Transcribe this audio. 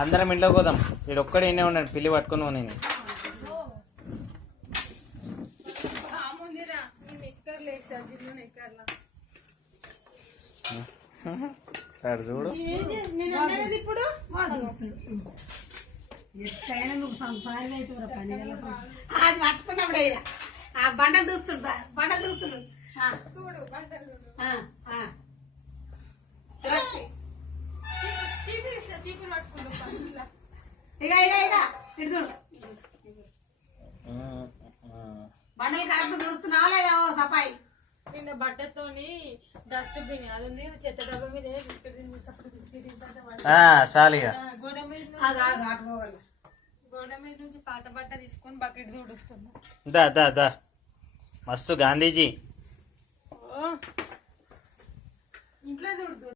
అందరం ఇంట్లోకి పోదాం. వీడు ఒక్కడే ఇన్నే ఉన్నాడు, పిల్లి పట్టుకుని నేను చూడు. ఇప్పుడు అది పట్టుకున్నప్పుడు ఆ బండ దూస్తుంటా బండ దూస్తున్నాడు ఇక ఇక ఇక ఇటు చూడు బండలు కరెక్ట్ చూస్తున్నావా లేదా సపాయి. నిన్న బట్టతోని డస్ట్బిన్ అది ఉంది చెత్త డబ్బా మీద గోడ మీద నుంచి పాత బట్ట తీసుకొని బకెట్ తుడుస్తున్నా. దా మస్తు గాంధీజీ ఇంట్లో తుడుతుంది.